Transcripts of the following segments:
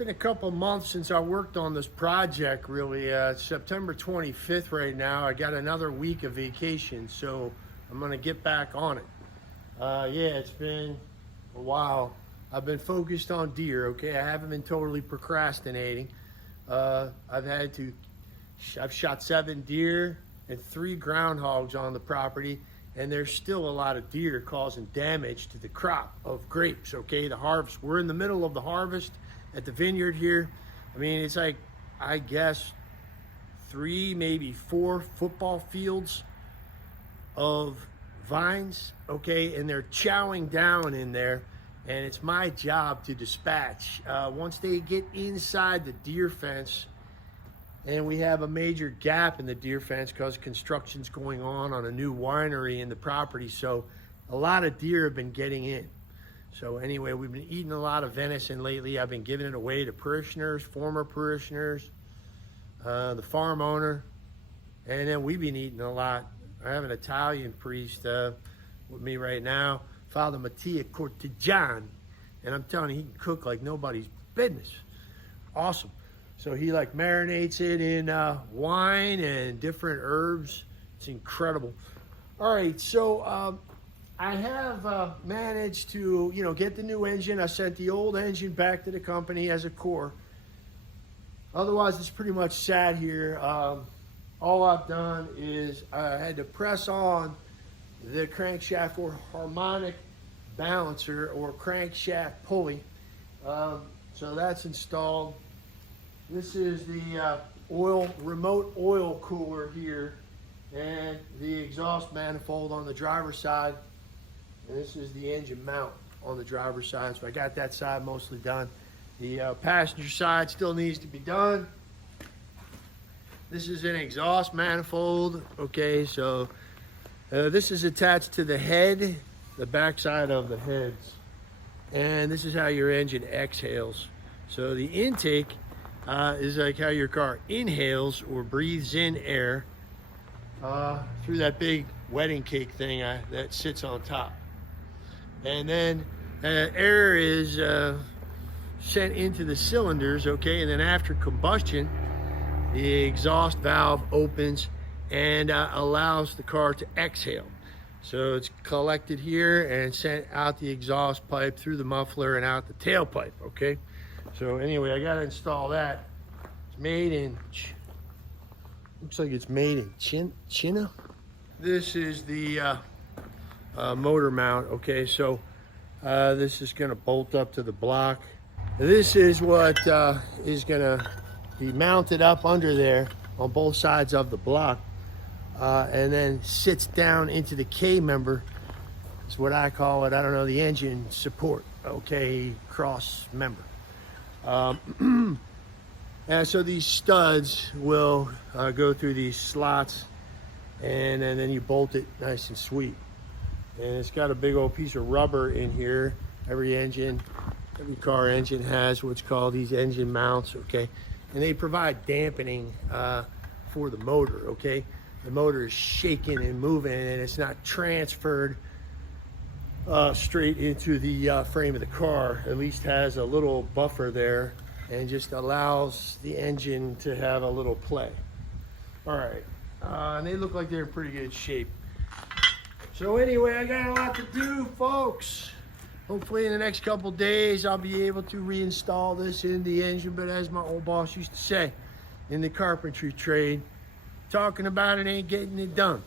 been a couple months since I worked on this project, really. It's September 25th right now. I got another week of vacation, so I'm gonna get back on it. Yeah, it's been a while. I've been focused on deer, okay? I haven't been totally procrastinating. I've shot 7 deer and 3 groundhogs on the property, and there's still a lot of deer causing damage to the crop of grapes, okay? The harvest, we're in the middle of the harvest at the vineyard here. I mean, it's like, I guess 3, maybe 4 football fields of vines, okay? And they're chowing down in there, and it's my job to dispatch. Once they get inside the deer fence, and we have a major gap in the deer fence because construction's going on a new winery in the property, so a lot of deer have been getting in. So anyway, we've been eating a lot of venison lately. I've been giving it away to parishioners, former parishioners, the farm owner, and then we've been eating a lot. I have an Italian priest with me right now, Father Mattia Cortigian, and I'm telling you, he can cook like nobody's business. Awesome. So he like marinates it in wine and different herbs. It's incredible. All right, so I have managed to, get the new engine. I sent the old engine back to the company as a core. Otherwise, it's pretty much sat here. All I've done is I had to press on the crankshaft or harmonic balancer or crankshaft pulley. So that's installed. This is the remote oil cooler here, and the exhaust manifold on the driver's side. And this is the engine mount on the driver's side. So I got that side mostly done. The passenger side still needs to be done. This is an exhaust manifold. Okay, so this is attached to the head, the back side of the heads. And this is how your engine exhales. So the intake is like how your car inhales or breathes in air through that big wedding cake thing that sits on top. And then air is sent into the cylinders, okay? And then after combustion, the exhaust valve opens and allows the car to exhale. So it's collected here and sent out the exhaust pipe through the muffler and out the tailpipe, okay? So anyway, I gotta install that. It's made in, looks like it's made in China. This is the motor mount, okay? So this is gonna bolt up to the block. This is what is gonna be mounted up under there on both sides of the block, and then sits down into the K-member. It's what I call it, I don't know, the engine support, okay, cross member. And so these studs will go through these slots, and then you bolt it nice and sweet. And it's got a big old piece of rubber in here. Every car engine has what's called these engine mounts, okay? And they provide dampening for the motor, okay? The motor is shaking and moving, and it's not transferred straight into the frame of the car. At least has a little buffer there and just allows the engine to have a little play. All right, and they look like they're in pretty good shape. So anyway, I got a lot to do, folks. Hopefully in the next couple days, I'll be able to reinstall this in the engine, but as my old boss used to say in the carpentry trade, talking about it ain't getting it done.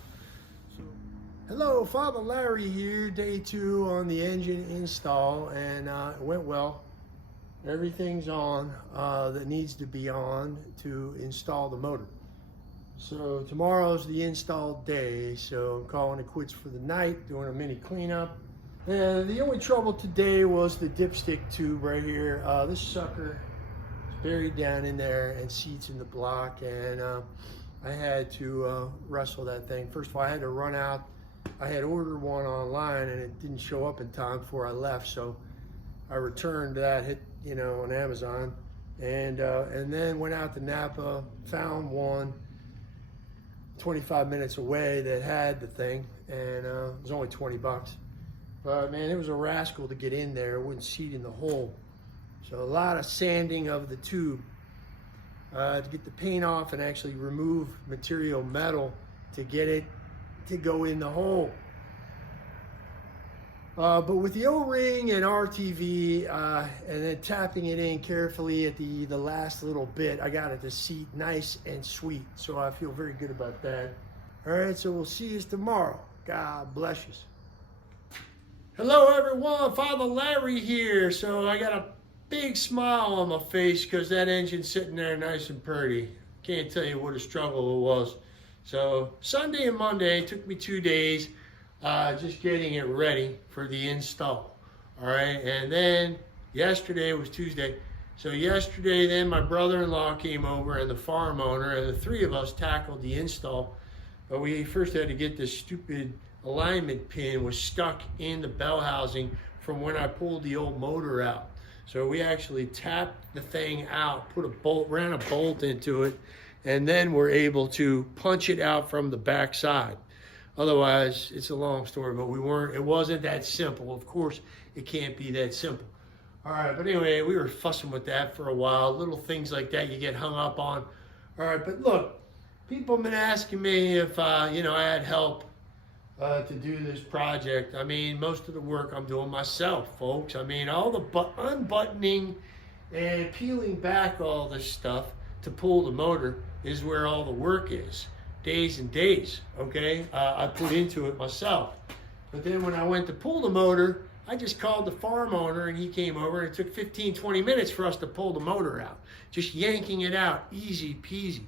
Hello, Father Larry here, day 2 on the engine install, and it went well. Everything's on that needs to be on to install the motor. So tomorrow's the install day, so I'm calling it quits for the night, doing a mini cleanup. And the only trouble today was the dipstick tube right here. This sucker is buried down in there and seats in the block, and I had to wrestle that thing. First of all, I had to run out. I had ordered one online and it didn't show up in time before I left, so I returned that, on Amazon, and then went out to Napa, found one 25 minutes away that had the thing, and it was only 20 bucks. But man, it was a rascal to get in there. It wouldn't seat in the hole. So a lot of sanding of the tube to get the paint off and actually remove material metal to get it to go in the hole. But with the O-ring and RTV and then tapping it in carefully at the last little bit, I got it to seat nice and sweet. So I feel very good about that. All right, so we'll see you tomorrow. God bless you. Hello everyone, Father Larry here. So I got a big smile on my face because that engine's sitting there nice and pretty. Can't tell you what a struggle it was. So Sunday and Monday, it took me 2 days just getting it ready for the install. All right, and then yesterday was Tuesday. So yesterday then my brother-in-law came over and the farm owner, and the three of us tackled the install. But we first had to get this stupid alignment pin was stuck in the bell housing from when I pulled the old motor out. So we actually tapped the thing out, put a bolt, ran a bolt into it, and then we're able to punch it out from the back side. Otherwise, it's a long story, but it wasn't that simple. Of course, it can't be that simple. All right, but anyway, we were fussing with that for a while. Little things like that you get hung up on. All right, but look, people have been asking me if, I had help to do this project. I mean, most of the work I'm doing myself, folks. I mean, all the unbuttoning and peeling back all this stuff to pull the motor is where all the work is. Days and days, okay? I put into it myself. But then when I went to pull the motor, I just called the farm owner and he came over, and it took 15, 20 minutes for us to pull the motor out. Just yanking it out, easy peasy.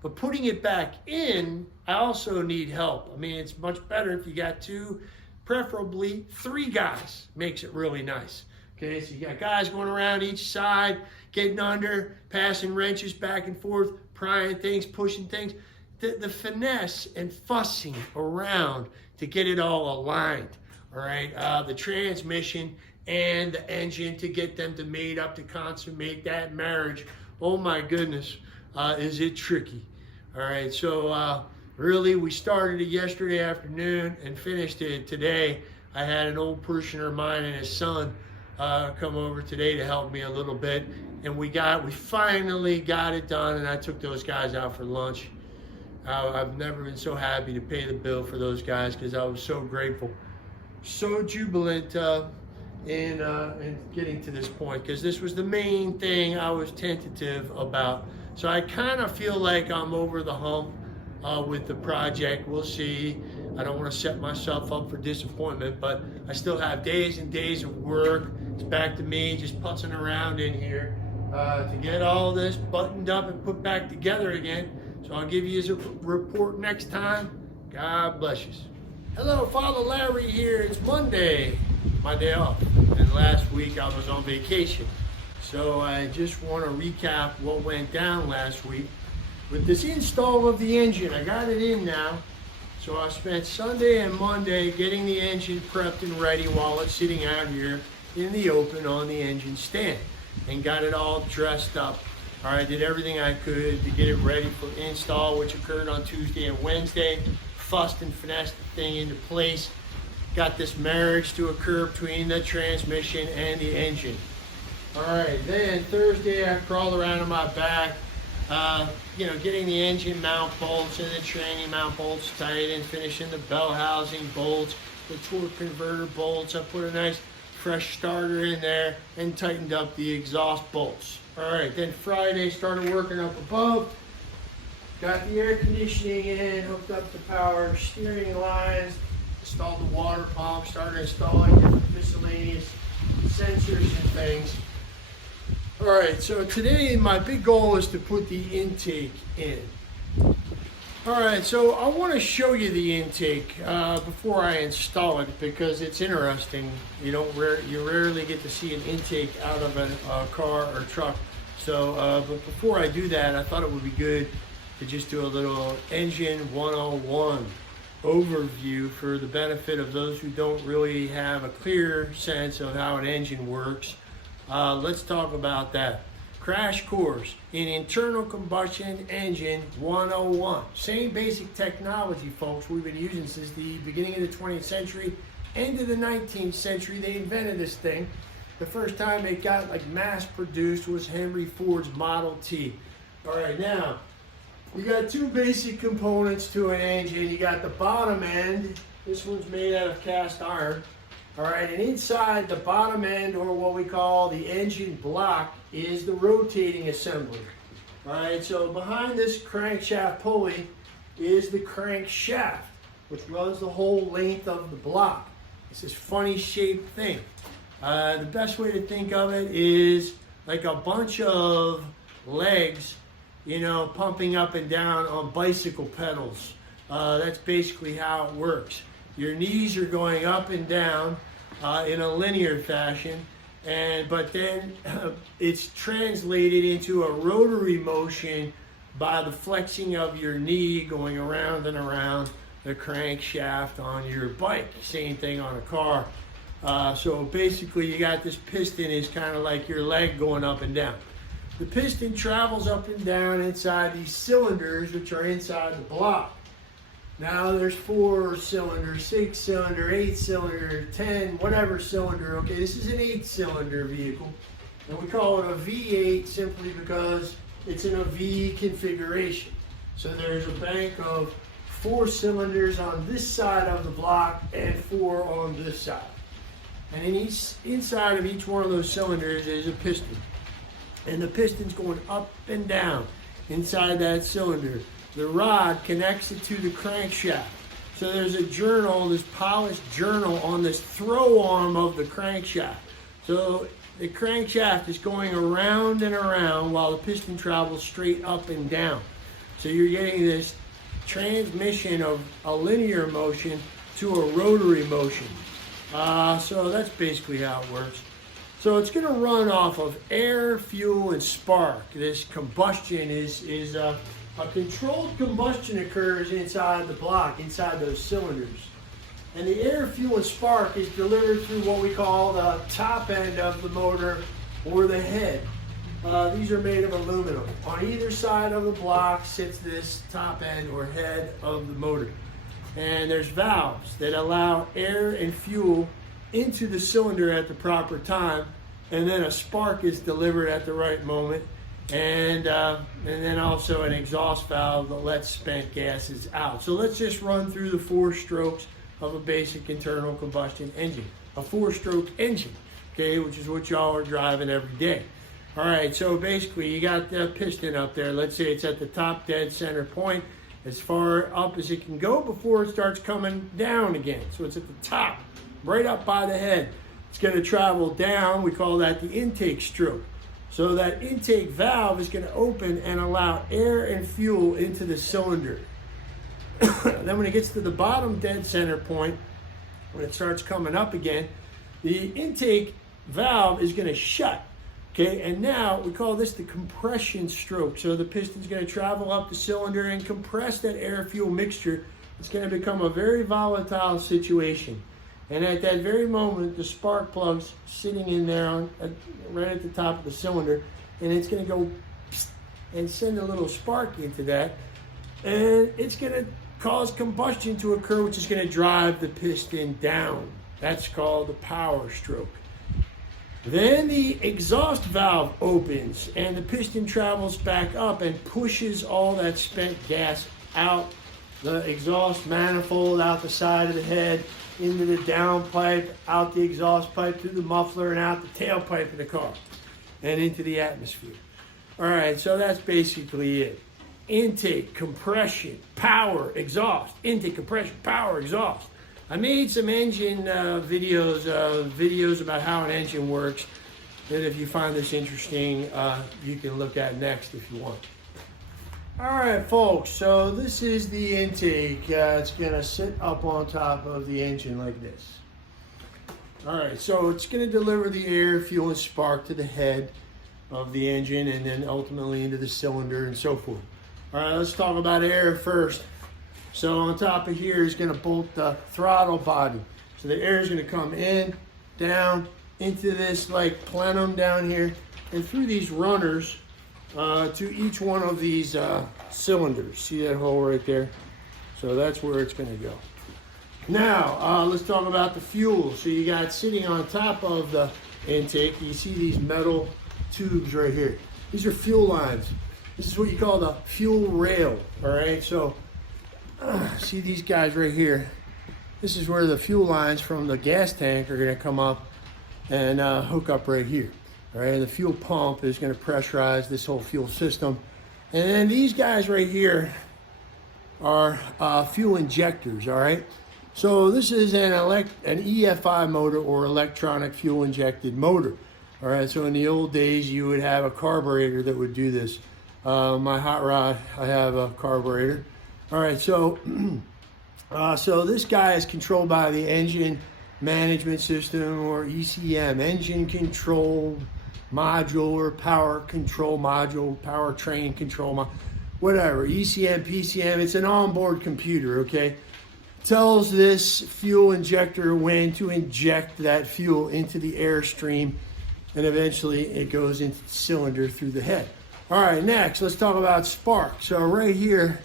But putting it back in, I also need help. I mean, it's much better if you got two, preferably 3 guys. Makes it really nice. Okay, so you got guys going around each side, getting under, passing wrenches back and forth, prying things, pushing things. The finesse and fussing around to get it all aligned, all right? The transmission and the engine to get them to mate up to consummate that marriage. Oh my goodness, is it tricky. All right, so really we started it yesterday afternoon and finished it today. I had an old parishioner of mine and his son come over today to help me a little bit, and we finally got it done, and I took those guys out for lunch. I've never been so happy to pay the bill for those guys because I was so grateful, so jubilant in getting to this point, because this was the main thing I was tentative about. So I kind of feel like I'm over the hump with the project. We'll see. I don't want to set myself up for disappointment, but I still have days and days of work. It's back to me just putzing around in here to get all this buttoned up and put back together again. So I'll give you a report next time. God bless you. Hello, Father Larry here. It's Monday, my day off. And last week I was on vacation. So I just want to recap what went down last week with this install of the engine. I got it in now. So I spent Sunday and Monday getting the engine prepped and ready while it's sitting out here in the open on the engine stand, and got it all dressed up. All right, did everything I could to get it ready for install, which occurred on Tuesday and Wednesday. Fussed and finessed the thing into place. Got this marriage to occur between the transmission and the engine. All right, then Thursday I crawled around on my back, getting the engine mount bolts and the training mount bolts tight, and finishing the bell housing bolts, the torque converter bolts. I put a nice fresh starter in there and tightened up the exhaust bolts. All right, then Friday started working up above, got the air conditioning in, hooked up the power steering lines, installed the water pump, started installing different miscellaneous sensors and things. All right, so today my big goal is to put the intake in. All right, so I want to show you the intake before I install it, because it's interesting. You rarely get to see an intake out of a car or truck. So, but before I do that, I thought it would be good to just do a little Engine 101 overview for the benefit of those who don't really have a clear sense of how an engine works. Let's talk about that. Crash course in internal combustion engine 101. Same basic technology, folks, we've been using since the beginning of the 20th century, end of the 19th century. They invented this thing. The first time it got like mass produced was Henry Ford's Model T. All right, now you got two basic components to an engine. You got the bottom end. This one's made out of cast iron. All right, and inside the bottom end, or what we call the engine block, is the rotating assembly. All right, so behind this crankshaft pulley is the crankshaft, which runs the whole length of the block. It's this funny shaped thing. The best way to think of it is like a bunch of legs, you know, pumping up and down on bicycle pedals. That's basically how it works. Your knees are going up and down in a linear fashion, but then it's translated into a rotary motion by the flexing of your knee going around and around the crankshaft on your bike. Same thing on a car. So basically you got this piston is kind of like your leg going up and down. The piston travels up and down inside these cylinders, which are inside the block. Now there's 4 cylinder, 6 cylinder, 8 cylinder, 10, whatever cylinder. Okay, this is an 8 cylinder vehicle. And we call it a V8 simply because it's in a V configuration. So there's a bank of 4 cylinders on this side of the block and 4 on this side. And inside of each one of those cylinders is a piston. And the piston's going up and down inside that cylinder. The rod connects it to the crankshaft. So there's a journal, this polished journal on this throw arm of the crankshaft. So the crankshaft is going around and around while the piston travels straight up and down. So you're getting this transmission of a linear motion to a rotary motion. So that's basically how it works. So it's going to run off of air, fuel, and spark. This combustion is a controlled combustion occurs inside the block, inside those cylinders. And the air, fuel, and spark is delivered through what we call the top end of the motor, or the head. These are made of aluminum. On either side of the block sits this top end or head of the motor. And there's valves that allow air and fuel into the cylinder at the proper time, and then a spark is delivered at the right moment, and then also an exhaust valve that lets spent gases out. So let's just run through the 4 strokes of a basic internal combustion engine, a 4-stroke engine, okay, which is what y'all are driving every day. All right, so basically you got the piston up there. Let's say it's at the top dead center point, as far up as it can go before it starts coming down again. So it's at the top, right up by the head. It's going to travel down. We call that the intake stroke. So that intake valve is going to open and allow air and fuel into the cylinder. Then when it gets to the bottom dead center point, when it starts coming up again, the intake valve is going to shut. Okay, and now we call this the compression stroke. So the piston's going to travel up the cylinder and compress that air-fuel mixture. It's going to become a very volatile situation. And at that very moment, the spark plug's sitting in there right at the top of the cylinder, and it's going to go and send a little spark into that, and it's going to cause combustion to occur, which is going to drive the piston down. That's called the power stroke. Then the exhaust valve opens and the piston travels back up and pushes all that spent gas out the exhaust manifold, out the side of the head, into the downpipe, out the exhaust pipe, through the muffler, and out the tailpipe of the car, and into the atmosphere. All right, so that's basically it. Intake, compression, power, exhaust. Intake, compression, power, exhaust. I made some engine videos about how an engine works, that if you find this interesting, you can look at next if you want. All right, folks, so this is the intake. It's going to sit up on top of the engine like this. All right, so it's going to deliver the air, fuel, and spark to the head of the engine, and then ultimately into the cylinder and so forth. All right, let's talk about air first. So on top of here is going to bolt the throttle body. So the air is going to come in, down, into this like plenum down here, and through these runners to each one of these cylinders. See that hole right there? So that's where it's going to go. Now, let's talk about the fuel. So you got sitting on top of the intake. You see these metal tubes right here. These are fuel lines. This is what you call the fuel rail, all right? So, see these guys right here. This is where the fuel lines from the gas tank are gonna come up and hook up right here, all right? And the fuel pump is gonna pressurize this whole fuel system. And then these guys right here are fuel injectors, all right? So this is an EFI motor, or electronic fuel injected motor. All right, so in the old days, you would have a carburetor that would do this. My hot rod, I have a carburetor. All right, so so this guy is controlled by the engine management system, or ECM, engine control module, or power control module, powertrain control module, whatever, ECM, PCM. It's an onboard computer, okay? Tells this fuel injector when to inject that fuel into the airstream, and eventually it goes into the cylinder through the head. All right, next, let's talk about spark. So right here,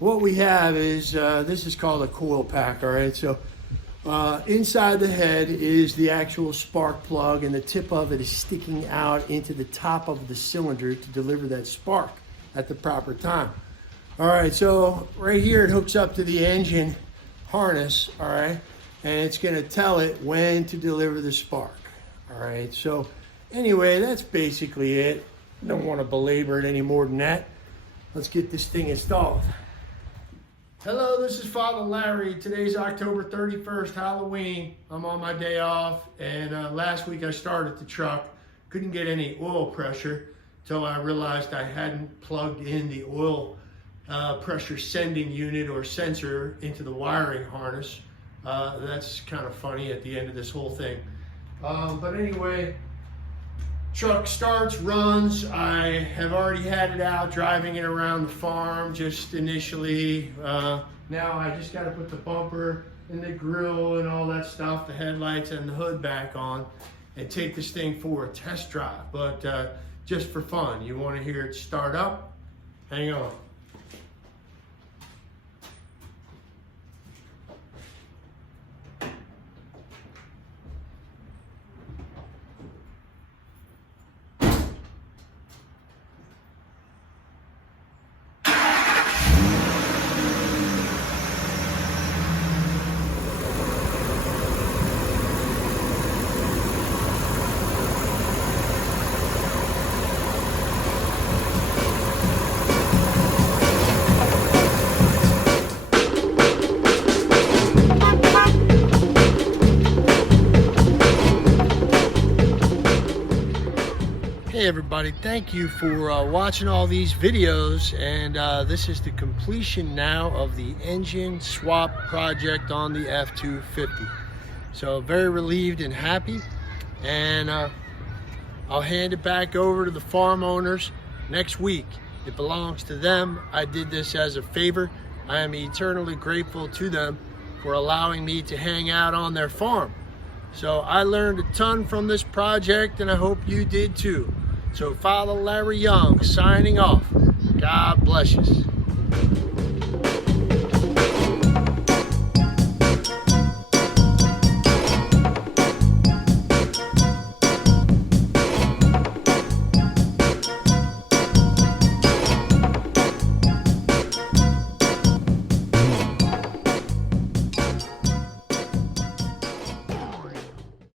what we have is, this is called a coil pack, all right? So inside the head is the actual spark plug, and the tip of it is sticking out into the top of the cylinder to deliver that spark at the proper time. All right, so right here it hooks up to the engine harness, all right? And it's gonna tell it when to deliver the spark, all right? So anyway, that's basically it. I don't wanna belabor it any more than that. Let's get this thing installed. Hello, this is Father Larry. Today's October 31st, Halloween. I'm on my day off, and last week I started the truck. Couldn't get any oil pressure until I realized I hadn't plugged in the oil pressure sending unit or sensor into the wiring harness. That's kind of funny at the end of this whole thing. But anyway, truck starts, runs. I have already had it out, driving it around the farm just initially. Now I just got to put the bumper and the grill and all that stuff, the headlights and the hood back on, and take this thing for a test drive. But just for fun, you want to hear it start up? Hang on. Hey everybody, thank you for watching all these videos, and this is the completion now of the engine swap project on the F250. So very relieved and happy, and I'll hand it back over to the farm owners next week. It belongs to them. I did this as a favor. I am eternally grateful to them for allowing me to hang out on their farm. So I learned a ton from this project, and I hope you did too. So Father Larry Young signing off. God bless you.